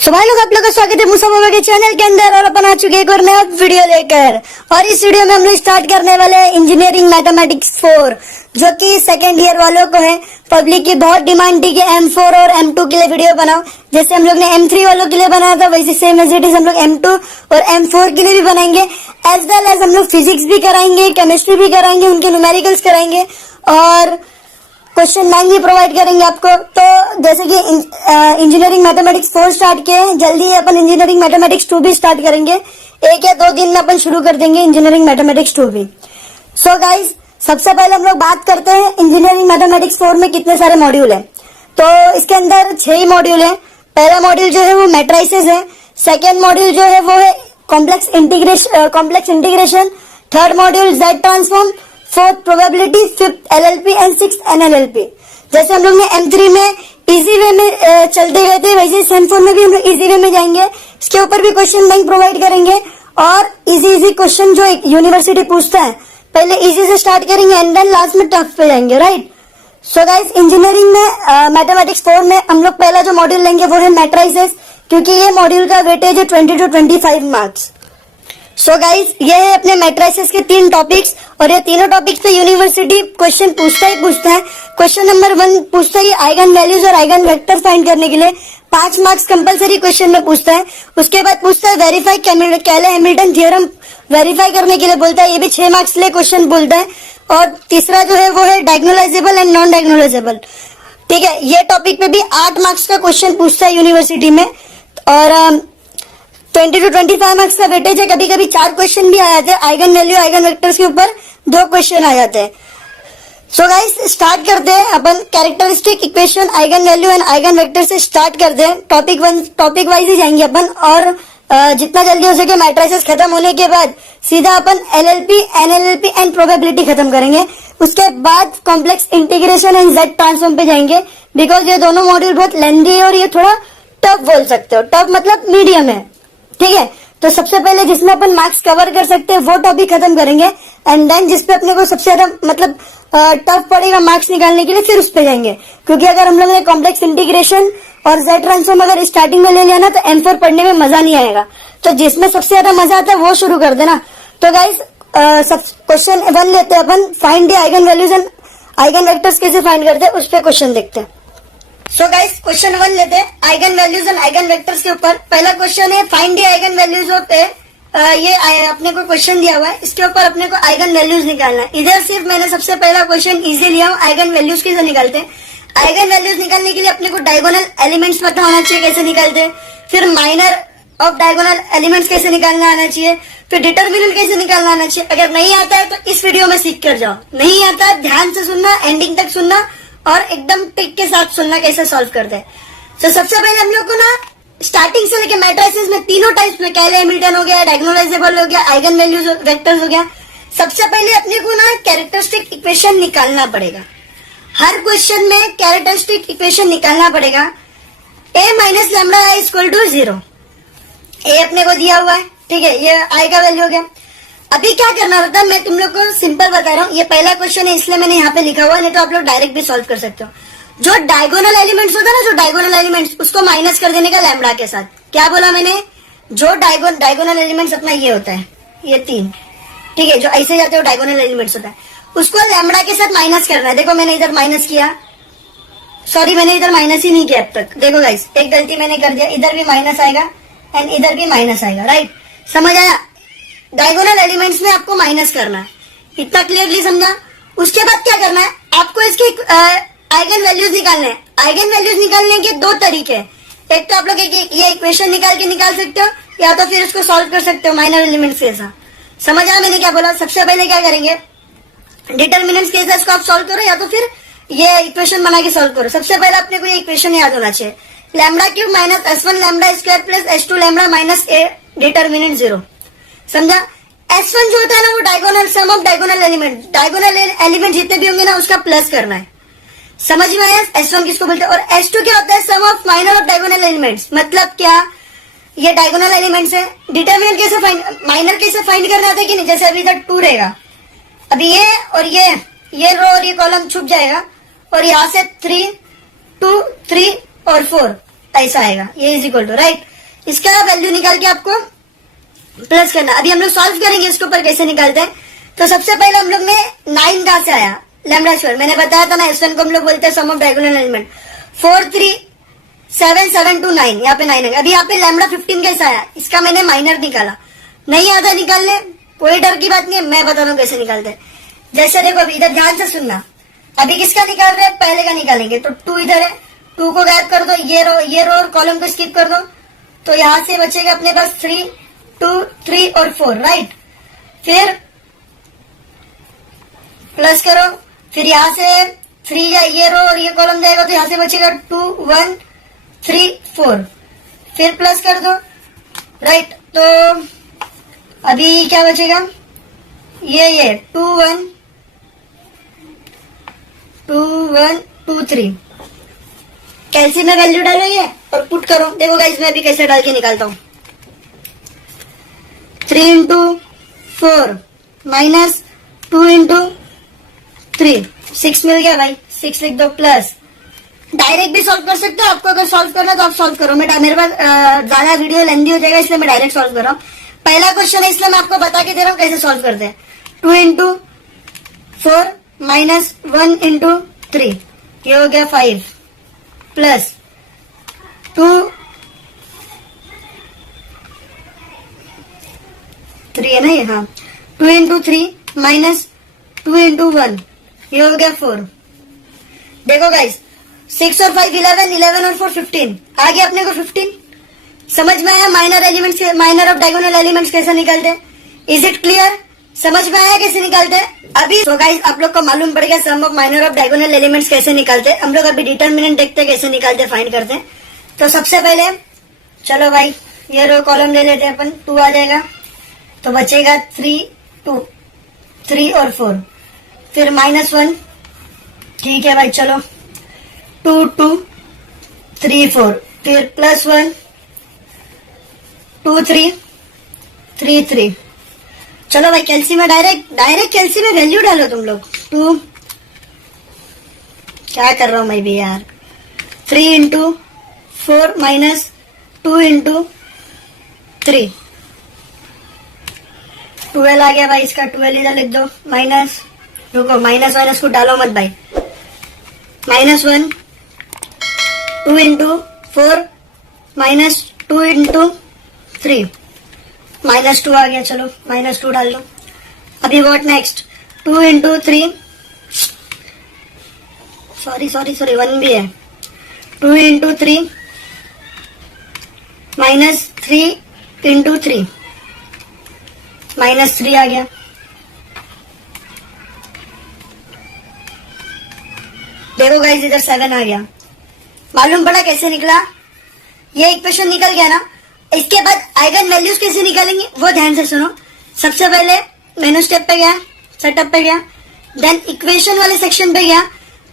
सो भाई लोग, आप लोग का स्वागत है मूसा बाबा के चैनल के अंदर। और अपन आ चुके हैं एक और नया वीडियो लेकर। और इस वीडियो में हम लोग स्टार्ट करने वाले हैं इंजीनियरिंग मैथमेटिक्स 4, जो कि सेकेंड ईयर वालों को है। पब्लिक की बहुत डिमांड थी कि M4 और M2 के लिए वीडियो बनाओ। जैसे हम लोग ने M3 वालों के लिए बनाया था, वैसे सेम एज इट इज हम लोग M2 और M4 के लिए भी बनाएंगे। एज वेल एज हम लोग फिजिक्स भी कराएंगे, केमिस्ट्री भी कराएंगे, उनके न्यूमेरिकल्स कराएंगे और क्वेश्चन बैंक भी प्रोवाइड करेंगे आपको। तो जैसे कि इंजीनियरिंग मैथमेटिक्स 4 स्टार्ट किए हैं, जल्दी ही अपन इंजीनियरिंग मैथमेटिक्स 2 भी स्टार्ट करेंगे। 1 या 2 दिन में अपन शुरू कर देंगे इंजीनियरिंग मैथमेटिक्स 2 भी। सो गाइज, सबसे पहले हम लोग बात करते हैं इंजीनियरिंग मैथमेटिक्स 4 में कितने सारे मॉड्यूल है। तो इसके अंदर 6 ही मॉड्यूल है। पहला मॉड्यूल जो है वो मैट्राइसेस है। सेकेंड मॉड्यूल जो है वो है complex integration. Third module Z transform, fourth probability, fifth LLP and sixth NLLP. जैसे हम लोग ने M3 में इजी वे में चलते गए थे, वैसे M4 में भी हम लोग इजी वे में जाएंगे। इसके ऊपर भी क्वेश्चन बैंक प्रोवाइड करेंगे और इजी क्वेश्चन जो यूनिवर्सिटी पूछता है, पहले इजी से स्टार्ट करेंगे एंड देन लास्ट में टफ पे जाएंगे, राइट। सो गाइस, इंजीनियरिंग में मैथमेटिक्स 4 में हम लोग पहला जो मॉड्यूल लेंगे वो है मैट्राइसेस, क्योंकि ये मॉड्यूल का वेटेज है 20 to 25 मार्क्स। सो गाइज, ये है अपने मैट्राइसेस के 3 टॉपिक्स और ये तीनों टॉपिक्स पे यूनिवर्सिटी क्वेश्चन पूछता है। क्वेश्चन नंबर 1 पूछता है आइगन वैल्यूज और आइगन वेक्टर फाइंड करने के लिए 5 मार्क्स कंपलसरी क्वेश्चन में पूछता है। उसके बाद पूछता है वेरीफाई कैले हैमिल्टन थ्योरम, वेरीफाई करने के लिए बोलता है, ये भी 6 मार्क्स के लिए क्वेश्चन बोलता है। और तीसरा जो है वो है डायगोनलाइजेबल एंड नॉन डायगोनलाइजेबल। ठीक है, ये टॉपिक पे भी 8 मार्क्स का क्वेश्चन पूछता है यूनिवर्सिटी में और 20 to 25 मार्क्स का वेटेज है। कभी कभी 4 क्वेश्चन भी आ जाते हैं आइगन वैल्यू आइगन वेक्टर्स के ऊपर 2 क्वेश्चन आ जाते हैं। सो गाइस, स्टार्ट करते हैं अपन characteristic equation eigen value and eigen vector से स्टार्ट करते हैं। टॉपिक वाइज ही जाएंगे अपन और जितना जल्दी हो सके मैट्रिसेस खत्म होने के बाद सीधा अपन एलएलपी एनएलएलपी एंड प्रोबेबिलिटी खत्म करेंगे। उसके बाद complex integration and Z transform पे जाएंगे, बिकॉज ये दोनों मॉड्यूल बहुत लेंथी है और ये थोड़ा टफ बोल सकते हो। टफ मतलब मीडियम है, ठीक है। तो सबसे पहले जिसमें अपन मार्क्स कवर कर सकते हैं वो टॉपिक खत्म करेंगे एंड देन जिसपे अपने को सबसे ज्यादा मतलब टफ पड़ेगा मार्क्स निकालने के लिए, फिर उस पे जाएंगे। क्योंकि अगर हम लोग ने कॉम्प्लेक्स इंटीग्रेशन और जेड ट्रांसफॉर्म अगर स्टार्टिंग में ले लिया ना तो M4 पढ़ने में मजा नहीं आएगा। तो जिसमें सबसे ज्यादा मजा आता है वो शुरू कर देना। तो गाइस, क्वेश्चन 1 लेते हैं अपन, find the eigen values and eigen vectors कैसे फाइंड करते हैं उस पर क्वेश्चन देखते हैं। सो गाइस, क्वेश्चन 1 लेते हैं eigen values and eigen vectors के ऊपर। पहला क्वेश्चन है find the eigen values of A. ये अपने को क्वेश्चन दिया हुआ है, इसके ऊपर अपने को आइगन वैल्यूज निकालना है। इधर सिर्फ मैंने सबसे पहला क्वेश्चन इजी लिया हूँ, आइगन वैल्यूज कैसे निकालते हैं। आइगन वैल्यूज निकालने के लिए अपने को डायगोनल एलिमेंट्स पता होना चाहिए कैसे निकालते हैं, फिर माइनर ऑफ डायगोनल एलिमेंट्स कैसे निकालना आना चाहिए, फिर डिटर्मिनेंट कैसे निकालना आना चाहिए। अगर नहीं आता है तो इस वीडियो में सीख कर जाओ, नहीं आता है ध्यान से सुनना, एंडिंग तक सुनना और एकदम टिक के साथ सुनना कैसे सॉल्व करते हैं। तो सबसे पहले हम लोग को ना स्टार्टिंग से लेके मैट्रिसेस में तीनों टाइप्स में कैले हैमिल्टन हो गया, डायगोनलाइजेबल हो गया, आइगन वैल्यूज वेक्टर्स हो गया। सबसे पहले अपने को ना कैरेक्टरिस्टिक इक्वेशन निकालना पड़ेगा। हर क्वेश्चन में कैरेक्टरिस्टिक इक्वेशन निकालना पड़ेगा। a minus lambda I equal to 0। A अपने को दिया हुआ है, ठीक है, ये आई का वैल्यू हो गया। अभी क्या करना होता है, मैं तुम लोग को सिंपल बता रहा हूँ। ये पहला क्वेश्चन है इसलिए मैंने यहाँ पे लिखा हुआ है, नहीं तो आप लोग डायरेक्ट भी सॉल्व कर सकते हो। जो डायगोनल एलिमेंट्स होता है ना, जो डायगोनल एलिमेंट्स, उसको माइनस कर देने का लैम्डा के साथ। क्या बोला मैंने, जो डायगोनल एलिमेंट्स अपना ये होता है, ये 3, ठीक है, जो ऐसे जाते हो डायगोनल एलिमेंट्स होता है, उसको लैम्डा के साथ माइनस करना है। देखो मैंने इधर माइनस किया, सॉरी मैंने इधर माइनस ही नहीं किया अब तक। देखो गाइस, एक गलती मैंने कर दिया, इधर भी माइनस आएगा एंड इधर भी माइनस आएगा, राइट। समझ आया, डायगोनल एलिमेंट्स में आपको माइनस करना है, इतना क्लियरली समझा। उसके बाद क्या करना है, आपको इसके आइगन वैल्यूज निकालने हैं। आइगन वैल्यूज निकालने के 2 तरीके हैं। एक तो आप लोग ये इक्वेशन निकाल सकते हो, या तो फिर उसको सॉल्व कर सकते हो माइनर एलिमेंट्स के साथ। समझ आया मैंने क्या बोला। सबसे पहले क्या करेंगे, डिटर्मिनेंट्स के साथ इसको आप सॉल्व करो, या तो फिर ये इक्वेशन बना के सॉल्व करो। सबसे पहले अपने को ये इक्वेशन याद होना चाहिए, lambda cube minus S1 lambda square plus S2 lambda minus A determinant 0। समझा। S1 जो होता है ना, वो diagonal sum of diagonal element जितने भी होंगे ना उसका प्लस करना है। समझ में आया S1 किसको बोलते हैं। और S2 क्या होता है, sum of minor of diagonal elements. मतलब क्या, ये डायगोनल एलिमेंट्स है, डिटर्मिनेंट कैसे फाइंड, माइनर कैसे फाइंड करना आता है कि नहीं। जैसे अभी इधर 2 रहेगा, अभी ये और ये रो और ये कॉलम छुप जाएगा और यहाँ से 3, 2, 3 और 4 ऐसा आएगा, ये इज इक्वल टू राइट। इसका वैल्यू निकाल के आपको प्लस करना। अभी हम लोग सॉल्व करेंगे इसके ऊपर कैसे निकालते हैं। तो सबसे पहले हम लोग ने 9 कहां से आया, लैम्डा स्क्वायर। मैंने बताया था ना S1 को हम लोग बोलते हैं सम ऑफ डायगोनल एलिमेंट। 4 3 7 7 2 9, यहाँ पे 9 है। अभी यहाँ पे लैम्डा 15 कैसे आया, इसका मैंने माइनर निकाला। नहीं आता निकालने, कोई डर की बात नहीं है, मैं बता रहा हूँ कैसे निकालते हैं। जैसे देखो अभी इधर ध्यान से सुनना, अभी किसका निकाल रहे हैं, पहले का निकालेंगे। तो 2 इधर है, 2 को गायब कर दो, ये रो और कॉलम को स्किप कर दो। तो यहां से बचेगा अपने पास 3 2 3 और 4 राइट। फिर प्लस करो, फिर यहां से 3 या ये रो और ये कॉलम जाएगा, तो यहां से बचेगा 2 1 3 4। फिर प्लस कर दो राइट। तो अभी क्या बचेगा, ये 2 1 2 1 2 3। कैलसी में वैल्यू डालो ये और पुट करो। देखो गाइस मैं अभी कैसे डाल के निकालता हूँ। 3 इंटू 4 माइनस 2 इंटू 3, 6 मिल गया भाई, 6 लिख दो प्लस। डायरेक्ट भी सॉल्व कर सकते हो, आपको अगर सॉल्व करना तो आप सॉल्व करो। मेरे पास ज्यादा वीडियो लेंदी हो जाएगा, इसलिए मैं डायरेक्ट सॉल्व कर रहा हूँ। पहला क्वेश्चन है इसलिए मैं आपको बता के दे रहा हूँ कैसे सॉल्व करते हैं। 2 इंटू 4 माइनस 1 इंटू 3, ये हो गया 5 प्लस 2 3 है ना ये, हाँ 2 इंटू 3 माइनस 2 इंटू 1, ये हो गया 4। देखो गाइस 6 और 5 11, 11 और 4 15, आ गया अपने को 15। समझ में आया minor elements, minor of diagonal elements कैसे निकालते हैं। इज इट क्लियर, समझ में आया कैसे निकालते हैं। अभी तो गाइस आप लोग को मालूम पड़ गया sum of minor of diagonal elements कैसे निकालते हैं। हम लोग अभी डिटरमिनेंट देखते हैं कैसे निकालते हैं, फाइंड करते हैं। तो सबसे पहले चलो भाई ये रो कॉलम ले लेते हैं अपन, 2 आ जाएगा तो बचेगा 3 2 3 और 4, फिर -1, ठीक है भाई चलो 2 2 3 4, फिर +1 2 3 3 3। चलो भाई कैलसी में डायरेक्ट कैलसी में वैल्यू डालो तुम लोग। 2 क्या कर रहा हूं मैं भी यार, 3 इंटू 4 माइनस 2 इंटू 3, 12 आ गया भाई। इसका 12 इधर लिख दो, माइनस, रुको माइनस को डालो मत भाई। -1 2 इंटू 4 माइनस 2 इंटू 3, -2 आ गया। चलो -2 डाल दो। अभी व्हाट नेक्स्ट, 2 इंटू 3, सॉरी 1 भी है, 2 इंटू 3 माइनस 3 इंटू 3, -3 आ गया। देखो गाइस इधर 7 आ गया। मालूम पड़ा कैसे निकला, ये इक्वेशन निकल गया ना। इसके बाद आइगन वैल्यूज कैसे निकालेंगे वो ध्यान से सुनो। सबसे पहले मेनू स्टेप पे गया, सेटअप पे गया, देन इक्वेशन वाले सेक्शन पे गया।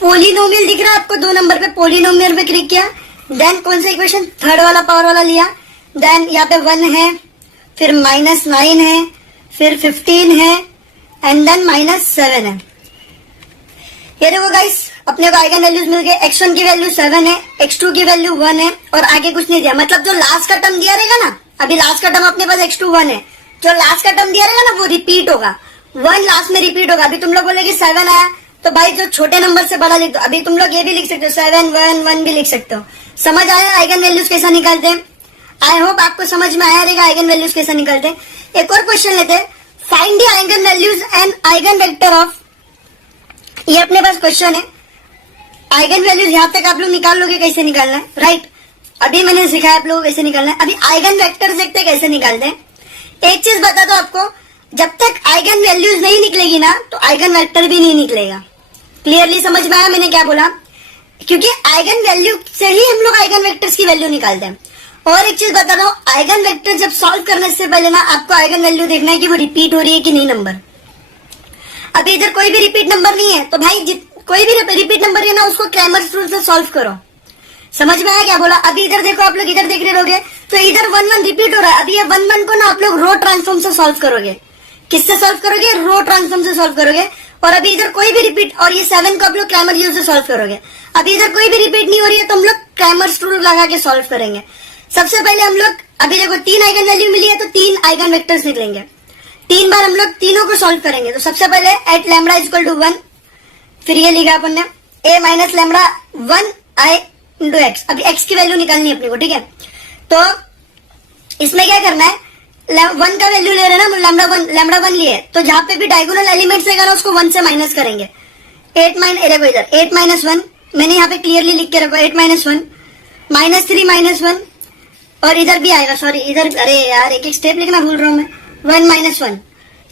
पोलिनोमियल दिख रहा है आपको 2 नंबर पे, पोलिनोमियल पे क्लिक किया। देन कौन सा इक्वेशन, थर्ड वाला पावर वाला लिया। देन यहाँ पे 1 है, फिर -9 है, फिर 15 है एंड देन -7 है। ये देखो गाइस अपने को आइगन वैल्यूज मिल गए। x1 की वैल्यू 7 है, x2 की वैल्यू 1 है और आगे कुछ नहीं दिया। मतलब जो लास्ट का टर्म दिया रहेगा ना, अभी लास्ट का टर्म अपने पास x2 1 है, जो लास्ट का टर्म दिया रहेगा ना वो रिपीट होगा, 1 लास्ट में रिपीट होगा। अभी तुम लोग बोले कि 7 आया तो भाई जो छोटे नंबर से बड़ा लिख दो। अभी तुम लोग ये भी लिख सकते हो, 7 1 1 भी लिख सकते हो। समझ आया आइगन वैल्यूज कैसा निकालते हैं। आई होप आपको समझ में आया रहेगा आइगन वैल्यूज कैसा निकालते हैं। एक और क्वेश्चन लेते हैं, find the eigen values and eigen vector of, ये अपने पास क्वेश्चन है। आइगन वैल्यूज यहाँ तक आप लोग निकाल लोगे कैसे निकालना है, राइट। अभी मैंने सिखाया आप लोगों को कैसे निकालना है। अभी आइगन वेक्टर देखते हैं कैसे निकालते हैं। एक चीज बता दो आपको, जब तक आइगन वैल्यूज नहीं निकलेगी ना तो आइगन वेक्टर भी नहीं निकलेगा। क्लियरली समझ में आया मैंने क्या बोला, क्योंकि आइगन वैल्यू से ही हम लोग आइगन वेक्टर्स की वैल्यू निकालते हैं। और एक चीज बता दो, आइगन वेक्टर जब सॉल्व करने से पहले ना आपको आइगन वैल्यू देखना है कि वो रिपीट हो रही है कि नहीं नंबर। अभी इधर कोई भी रिपीट नंबर नहीं है तो भाई कोई भी रिपीट नंबर है ना उसको क्रैमर्स रूल से सॉल्व करो। समझ में आया क्या बोला। अभी इधर देखो, आप लोग इधर देख रहे होगे तो इधर 1 1 रिपीट हो रहा है। अभी ये 1 1 को ना आप लोग रो ट्रांसफॉर्म से सॉल्व करोगे। किससे सॉल्व करोगे, रो ट्रांसफॉर्म से सॉल्व करोगे। और अभी इधर कोई भी रिपीट, और ये 7 को आप लोग क्रैमर यूज से सॉल्व करोगे। अभी इधर कोई भी रिपीट नहीं हो रही है तो हम लोग क्रैमर्स रूल लगा के सॉल्व करेंगे। सबसे पहले हम लोग अभी देखो 3 आइगन वैल्यू मिली है तो 3 आइगन वेक्टर्स निकलेंगे। 3 बार हम लोग तीनों को सॉल्व करेंगे। तो सबसे पहले एट लैम्बडा इक्वल टू 1, फिर ये लिखा अपन ने a minus lambda 1 i into x. अभी x की वैल्यू निकालनी है अपने को, ठीक है। तो इसमें क्या करना है, 1 का वैल्यू ले रहे हैं ना, लैम्बडा 1 लिए, तो जहां पे भी डायगोनल एलिमेंट्स रहेगा ना उसको 1 से माइनस करेंगे। 8 माइनस 1 मैंने यहाँ पे क्लियरली लिख के रखो, 8 माइनस 1 माइनस 3 माइनस 1, और इधर भी आएगा, सॉरी इधर, अरे यार एक एक स्टेप लिखना भूल रहा हूं मैं। 1 माइनस 1,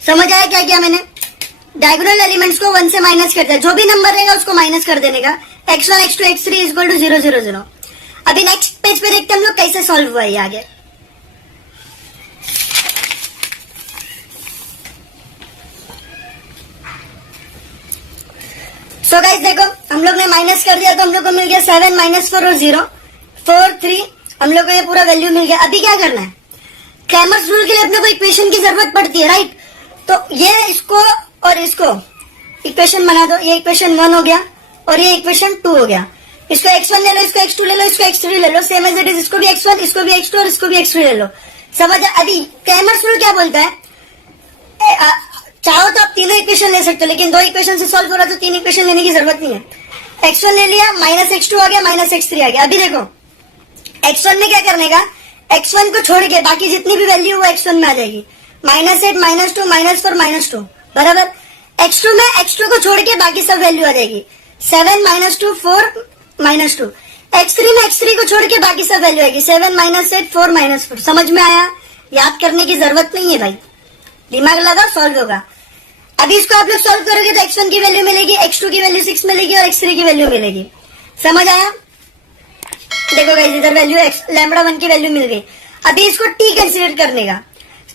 समझ आया क्या किया मैंने, डायगोनल एलिमेंट्स को 1 से माइनस करता है, जो भी नंबर रहेगा उसको माइनस कर देने का। x1 x2 x3 equal to 0 0 0। अभी नेक्स्ट पेज पे देखते हैं हम लोग कैसे सॉल्व हुआ है आगे। सो गाइस देखो हम लोग ने माइनस कर दिया तो हम लोग को मिल गया 7 माइनस 4 और 0 4 3, हम लोग को ये पूरा वैल्यू मिल गया। अभी क्या करना है, क्रैमर्स रूल के लिए अपने को इक्वेशन की जरूरत पड़ती है, राइट। तो ये इसको और इसको इक्वेशन बना दो, ये इक्वेशन 1 हो गया और ये इक्वेशन 2 हो गया। इसको x1 ले लो, इसको x2 ले लो, इसको x3 ले लो, सेम एज इट इज, इसको भी x1 इसको भी x2 और इसको भी x3 ले लो। समझ। अभी क्रैमर्स रूल क्या बोलता है, चाहो तो आप तीनों इक्वेशन ले सकते हो, लेकिन 2 इक्वेशन से सॉल्व हो रहा तो 3 इक्वेशन लेने की जरूरत नहीं है। x1 ले लिया, माइनस x2 आ गया, माइनस x3 आ गया। अभी देखो x1 में क्या करने का, x1 को छोड़ के बाकी जितनी भी वैल्यू वो x1 में आ जाएगी। -8 -2 -4 -2 बराबर। x2 में x2 को छोड़ के बाकी सब वैल्यू आ जाएगी। 7 -2 4 -2। x3 में x3 को छोड़ के बाकी सब वैल्यू आएगी। 7 -8 4 -4। समझ में आया, याद करने की जरूरत नहीं है भाई, दिमाग लगा सॉल्व होगा। अभी इसको आप लोग सॉल्व करोगे तो x1 की वैल्यू मिलेगी, x2 की वैल्यू 6 मिलेगी और x3 की वैल्यू मिलेगी। समझ आया। देखो गाइस इधर वैल्यू लैम्बडा 1 की वैल्यू मिल गई। अभी इसको t कंसीडर करने का,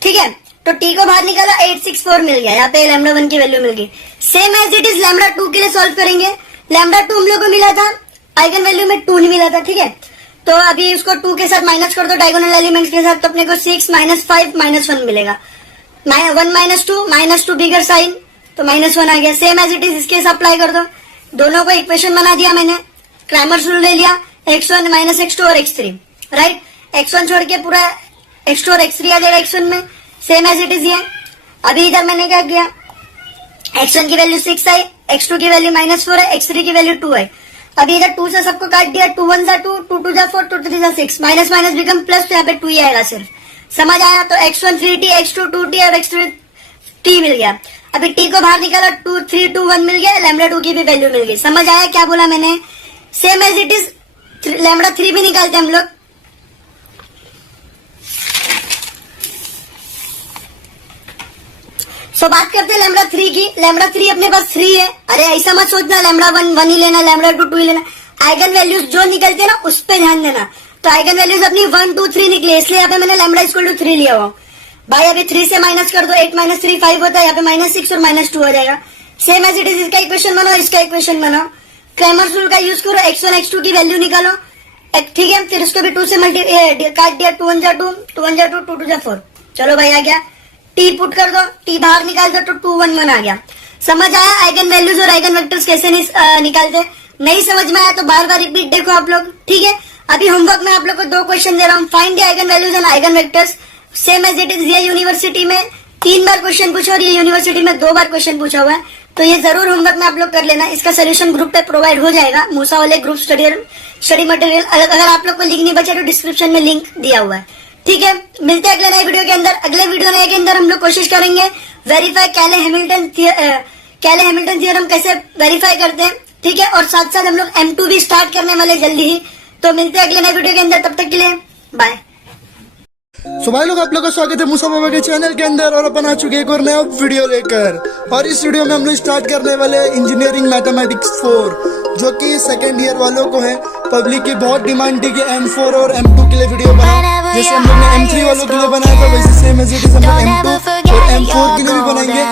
ठीक है। तो t को बाहर निकाला, 864 मिल गया, यहाँ पे लैम्बडा 1 की वैल्यू मिल गई। Same as it is lambda 2 के लिए सॉल्व करेंगे। लैम्बडा 2 हम लोग को मिला था, आइगन वैल्यू में 2 नहीं मिला था, ठीक है। तो अभी इसको 2 के साथ माइनस कर दो डायगोनल एलिमेंट्स के साथ, तो अपने को 6 -5 -1 मिलेगा। 1 -2 बिगर साइन, तो -1 आ गया। सेम एज इट इज इसके साथ अप्लाई कर दो, दोनों को इक्वेशन बना दिया मैंने, क्रैमर्स रूल ले लिया, x1 -x2 और x3, राइट। x1 छोड़ के पूरा x2 और x3 आ जाएगा x1 में, सेम एज इट इज ये। अभी इधर मैंने क्या किया, x1 की वैल्यू 6 आई, x2 की वैल्यू -4 है, x3 की वैल्यू 2 है। अभी इधर 2 से सबको काट दिया, 2 1 2, 2 2 4, 2 3 6, माइनस माइनस बिकम प्लस, तो यहाँ पे 2 ही आएगा सिर्फ। समझ आया। तो x1 3t, x2 2t और x3 t मिल गया। अभी t को बाहर निकाला, 2 3 2 1 मिल गया, लैम्बडा 2 की भी वैल्यू मिल गई। समझ आया क्या बोला मैंने। Same as it is lambda 3 भी निकालते हैं हम लोग। सो बात करते हैं लैम्बडा 3 की। लैम्बडा 3 अपने पास 3 है। अरे ऐसा मत सोचना लैम्बडा 1 ही लेना, लैम्बडा 2 ही लेना। आइगन वैल्यूज जो निकलते हैं ना उस पे ध्यान देना। तो आइगन वैल्यूज अपनी 1 2 3 निकली, इसलिए यहाँ पे मैंने लैम्बडा इक्वल टू 3 लिया हुआ। भाई अभी 3 से माइनस कर दो, 8 - 3 5 होता है, यहाँ पे -6 और -2 हो जाएगा। सेम एज इट इज इसका इक्वेशन बनाओ, इसका इक्वेशन बनाओ, क्रैमर्स रूल का यूज करो, x1 x2 की वैल्यू निकालो, ठीक है। फिर उसको भी 2 से काट दिया, 2 1 2 2 1 2 2 2 4। चलो भाई आ गया, t पुट कर दो, t बाहर निकाल दो तो 2 1 1 आ गया। समझ आया आइगन वैल्यूज और आइगन वेक्टर्स कैसे निकालते। नहीं समझ में आया तो बार बार रिपीट देखो आप लोग, ठीक है। अभी होमवर्क में आप लोग को 2 क्वेश्चन दे रहा हूँ, find the eigen values and eigen vectors. Same as it is ये यूनिवर्सिटी में 3 बार क्वेश्चन पूछा और ये यूनिवर्सिटी में 2 बार क्वेश्चन पूछा हुआ है, तो ये जरूर होमवर्क में आप लोग कर लेना। इसका सोल्यूशन ग्रुप पे प्रोवाइड हो जाएगा, मूसा वाले ग्रुप स्टडी मटेरियल। अगर आप लोग को लिंक नहीं बचा तो डिस्क्रिप्शन में लिंक दिया हुआ है, ठीक है। मिलते हैं अगले नए वीडियो के अंदर। अगले वीडियो नए के अंदर हम लोग कोशिश करेंगे वेरीफाई कैले हैमिल्टन थ्योरम कैसे वेरीफाई करते हैं, ठीक है। और साथ साथ हम लोग M2 भी स्टार्ट करने वाले जल्दी ही। तो मिलते हैं अगले नए वीडियो के अंदर, तब तक के लिए बाय। सो भाई लोग आप लोगों का स्वागत है मूसा बाबा के चैनल के अंदर, और अपन आ चुके एक और नया वीडियो लेकर। और इस वीडियो में हम लोग स्टार्ट करने वाले इंजीनियरिंग मैथमेटिक्स 4, जो कि सेकेंड ईयर वालों को है। पब्लिक की बहुत डिमांड थी कि M4 और M2 के लिए वीडियो बनाए, जैसे हम लोग ने M3 वालों के लिए बनाया था, वैसे सेम एज इट इज हम लोग M2 और M4 के लिए भी बनाएंगे।